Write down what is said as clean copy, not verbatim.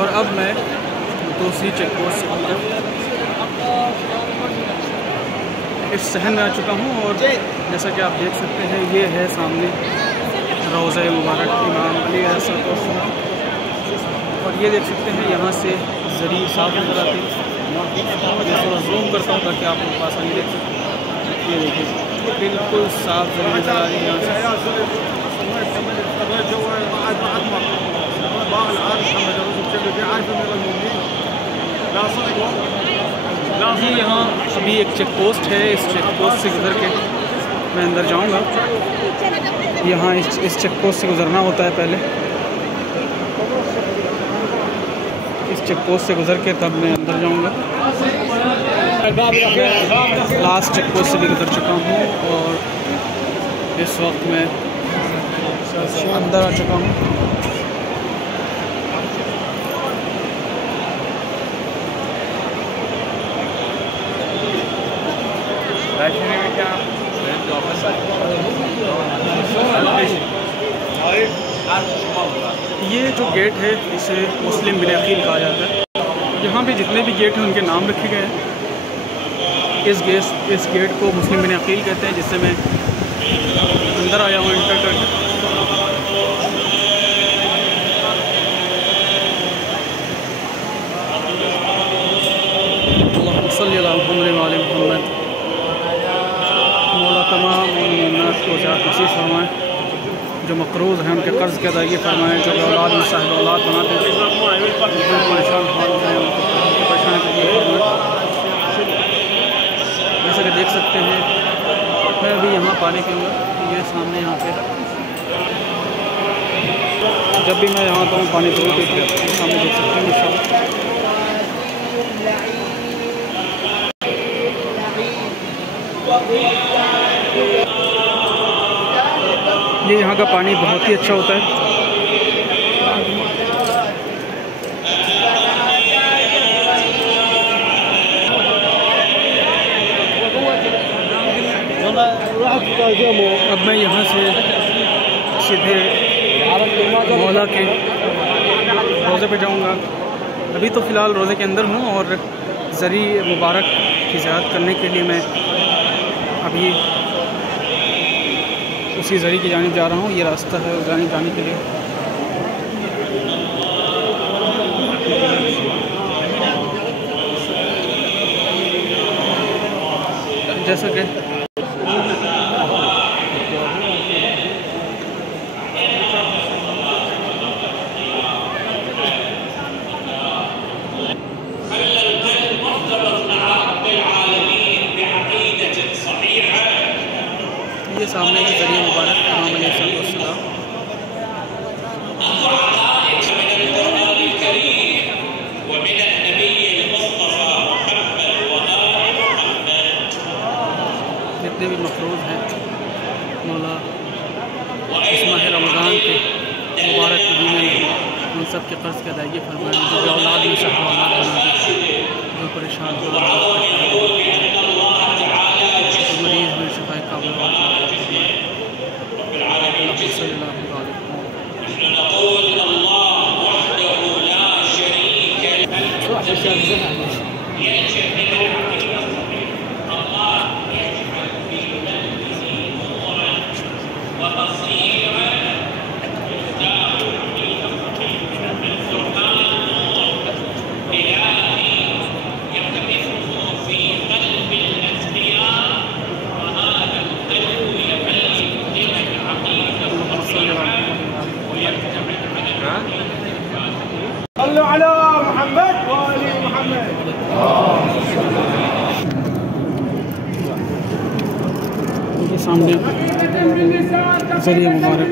और अब मैं दूसरी चेक पोस्ट से होकर इस शहर में आ चुका हूँ। और जैसा कि आप देख सकते हैं, ये है सामने रोज़ा मुबारक इमाम अली अलैहिस्सलाम। और ये देख सकते हैं यहाँ से ज़री साफ नज़र आती है। मैं थोड़ा जूम करता हूँ ताकि आप लोग आसानी देख सकें। ये देखिए बिल्कुल साफ ज़री नज़र आ रही है यहाँ से। जी यहाँ अभी एक चेक पोस्ट है, इस चेक पोस्ट से गुजर के मैं अंदर जाऊँगा। यहाँ इस चेक पोस्ट से गुज़रना होता है पहले। इस चेक पोस्ट से गुज़र के तब मैं अंदर जाऊँगा। लास्ट चेक पोस्ट से भी गुज़र चुका हूँ और इस वक्त मैं अंदर आ चुका हूँ। ये जो गेट है इसे मुस्लिम बिन अकील कहा जाता है। यहाँ पे जितने भी गेट हैं उनके नाम रखे गए हैं। इस गेट को मुस्लिम बिन अकील कहते हैं, जिससे मैं अंदर आया हूँ इंटर करके। अल्लाहुम्मा सल्ली अला मुहम्मद व आले मुहम्मद। मौला तमाम उम्मत को ज़्यादा नसीब फरमाएँ, जो मकरूज़ हैं उनके कर्ज़ की अदायगी फरमाएँ, जो औलाद में साहिब औलाद बनाते हैं, परेशान हाल हैं उनको परेशानी को दूर फरमाएँ। जैसा कि देख सकते हैं मैं अभी यहाँ पानी पीऊँगा। ये सामने यहाँ पे जब भी मैं यहाँ आता हूँ पानी ज़रूर पीते हैं। सामने देख सकते हैं इंशाअल्लाह। ये यहाँ का पानी बहुत ही अच्छा होता है। अब मैं यहाँ से सीधे मौला के रोज़े पे जाऊँगा। अभी तो फ़िलहाल रोज़े के अंदर हूँ और ज़री मुबारक की ज़ियारत करने के लिए मैं अभी उसी ज़री की जानिब जा रहा हूँ। ये रास्ता है उस जाने के लिए। जैसा कि ये सामने की ज़रिए मुबारक इमाम अलैहिस्सलाम। जितने भी मफरूज़ हैं मौला इस माह रमज़ान के मुबारक महीने में उन सब के कर्ज़ की अदायगी फरमाएँ, जो औलाद में साहिब औलाद बना दे, जो परेशान हो मरीज़ में शिफाए काबिल सामने ज़रिए मुबारक